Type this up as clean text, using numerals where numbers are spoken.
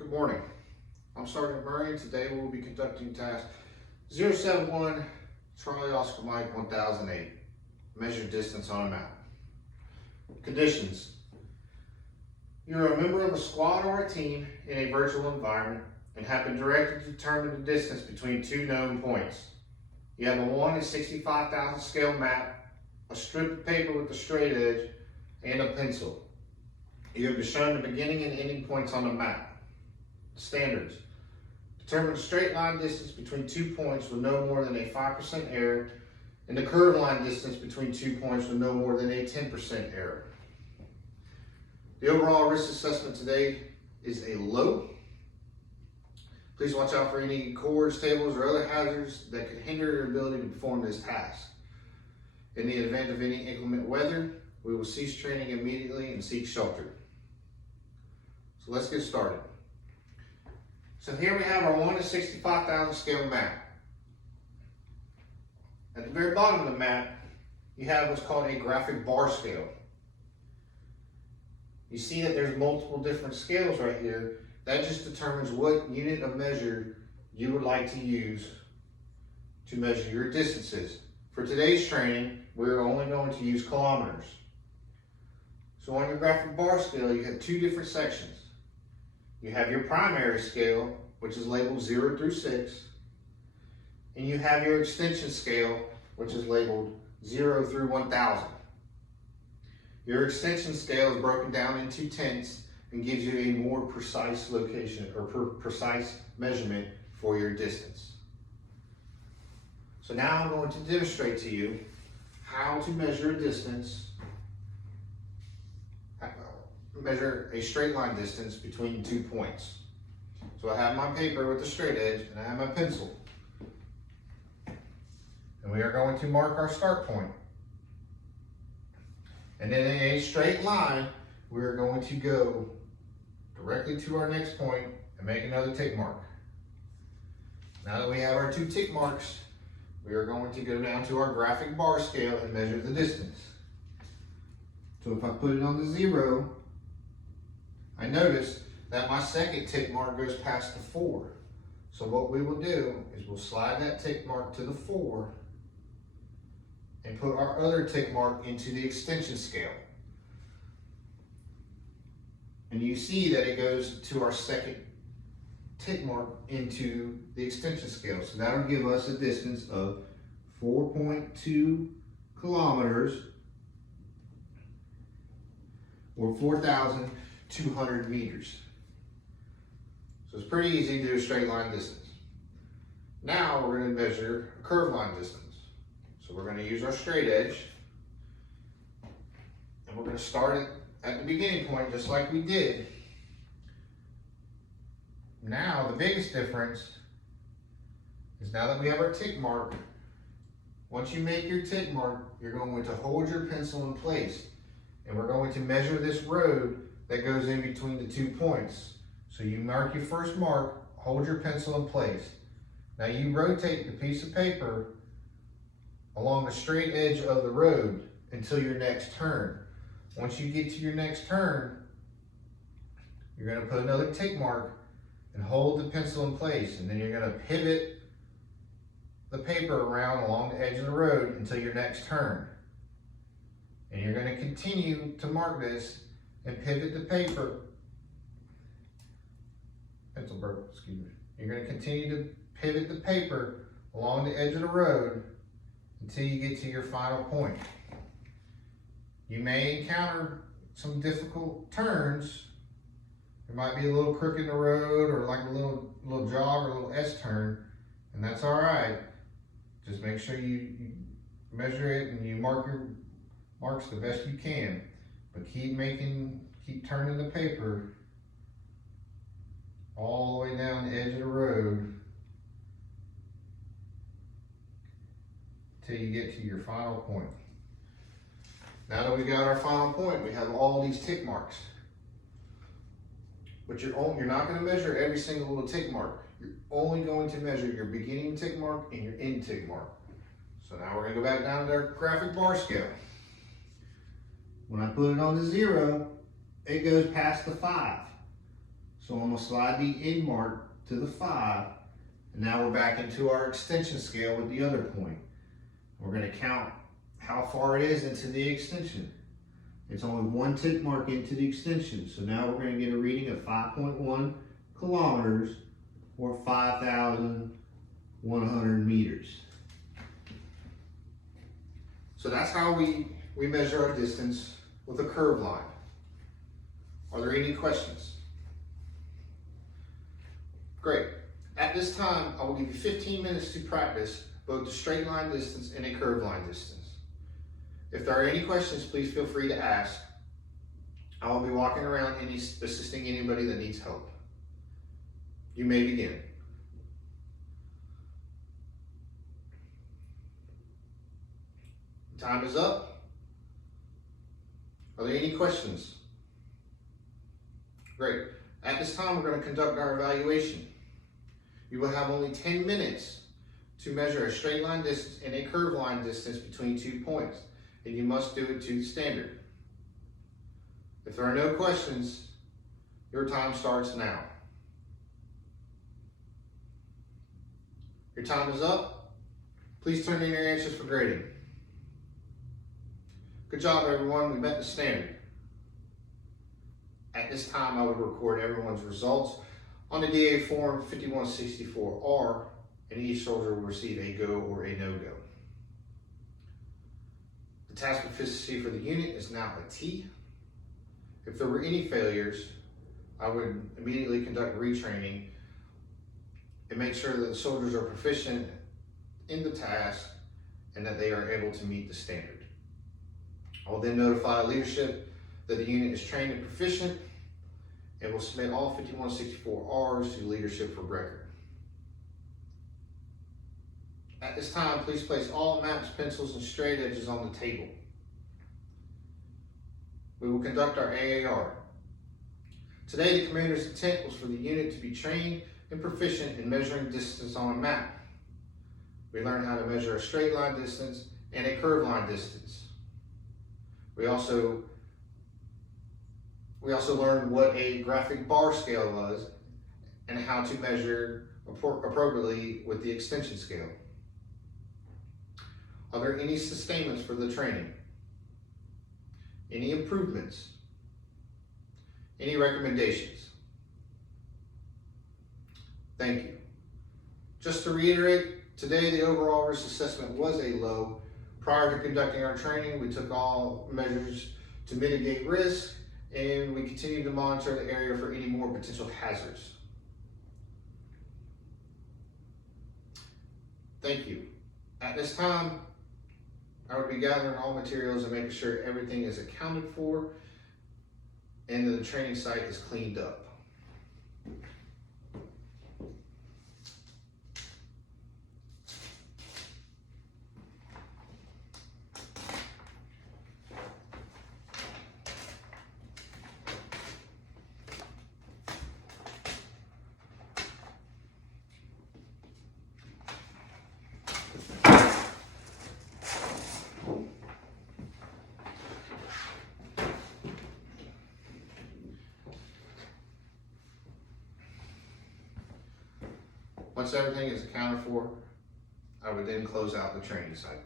Good morning. I'm Sergeant Murray, and today we will be conducting task 071 Charlie Oscar Mike 1008, measure distance on a map. Conditions. You're a member of a squad or a team in a virtual environment and have been directed to determine the distance between two known points. You have a 1 in 65,000 scale map, a strip of paper with a straight edge, and a pencil. You have been shown the beginning and ending points on the map. Standards. Determine the straight line distance between 2 points with no more than a 5% error, and the curved line distance between 2 points with no more than a 10% error. The overall risk assessment today is a low. Please watch out for any cords, tables, or other hazards that could hinder your ability to perform this task. In the event of any inclement weather, we will cease training immediately and seek shelter. So let's get started. So here we have our 1 in 65,000 scale map. At the very bottom of the map, you have what's called a graphic bar scale. You see that there's multiple different scales right here. That just determines what unit of measure you would like to use to measure your distances. For today's training, we're only going to use kilometers. So on your graphic bar scale, you have two different sections. You have your primary scale, which is labeled 0 through 6, and you have your extension scale, which is labeled 0 through 1,000. Your extension scale is broken down into tenths and gives you a more precise location or precise measurement for your distance. So now I'm going to demonstrate to you how to measure a distance, measure a straight line distance between 2 points. So I have my paper with the straight edge and I have my pencil. And we are going to mark our start point. And then in a straight line, we are going to go directly to our next point and make another tick mark. Now that we have our 2 tick marks, we are going to go down to our graphic bar scale and measure the distance. So if I put it on the 0, I notice that my second tick mark goes past the 4. So what we will do is we'll slide that tick mark to the 4 and put our other tick mark into the extension scale. And you see that it goes to our second tick mark into the extension scale. So that'll give us a distance of 4.2 kilometers or 4,200 meters. So it's pretty easy to do a straight line distance. Now we're going to measure a curved line distance. So we're going to use our straight edge, and we're going to start it at the beginning point just like we did. Now the biggest difference is now that we have our tick mark, once you make your tick mark, you're going to hold your pencil in place, and we're going to measure this road that goes in between the 2 points. So you mark your first mark, hold your pencil in place. Now you rotate the piece of paper along the straight edge of the road until your next turn. Once you get to your next turn, you're going to put another tick mark and hold the pencil in place, and then you're going to pivot the paper around along the edge of the road until your next turn. And you're going to continue to mark this and pivot the paper. Pencil broke, excuse me. You're going to continue to pivot the paper along the edge of the road until you get to your final point. You may encounter some difficult turns. There might be a little crook in the road or like a little jog or a little S-turn, and that's all right. Just make sure you measure it and you mark your marks the best you can. But keep turning the paper all the way down the edge of the road till you get to your final point. Now that we got our final point, we have all these tick marks. But you're not going to measure every single little tick mark. You're only going to measure your beginning tick mark and your end tick mark. So now we're going to go back down to our graphic bar scale. When I put it on the 0, it goes past the 5. So I'm gonna slide the end mark to the 5, and now we're back into our extension scale with the other point. We're gonna count how far it is into the extension. It's only 1 tick mark into the extension. So now we're gonna get a reading of 5.1 kilometers or 5,100 meters. So that's how we measure our distance with a curved line. Are there any questions? Great. At this time, I will give you 15 minutes to practice both the straight line distance and a curved line distance. If there are any questions, please feel free to ask. I will be walking around assisting anybody that needs help. You may begin. Time is up. Are there any questions? Great. At this time, we're going to conduct our evaluation. You will have only 10 minutes to measure a straight line distance and a curved line distance between 2 points, and you must do it to the standard. If there are no questions, your time starts now. Your time is up. Please turn in your answers for grading. Good job, everyone. We met the standard. At this time, I would record everyone's results on the DA form 5164R, and each soldier will receive a go or a no-go. The task proficiency for the unit is now a T. If there were any failures, I would immediately conduct retraining and make sure that the soldiers are proficient in the task and that they are able to meet the standard. I will then notify leadership that the unit is trained and proficient, and will submit all 5164Rs to leadership for record. At this time, please place all maps, pencils, and straight edges on the table. We will conduct our AAR. Today, the commander's intent was for the unit to be trained and proficient in measuring distance on a map. We learned how to measure a straight line distance and a curved line distance. We also learned what a graphic bar scale was and how to measure appropriately with the extension scale. Are there any sustainments for the training? Any improvements? Any recommendations? Thank you. Just to reiterate, today the overall risk assessment was a low. Prior to conducting our training, we took all measures to mitigate risk, and we continue to monitor the area for any more potential hazards. Thank you. At this time, I would be gathering all materials and making sure everything is accounted for and that the training site is cleaned up. Once everything is accounted for, I would then close out the training site.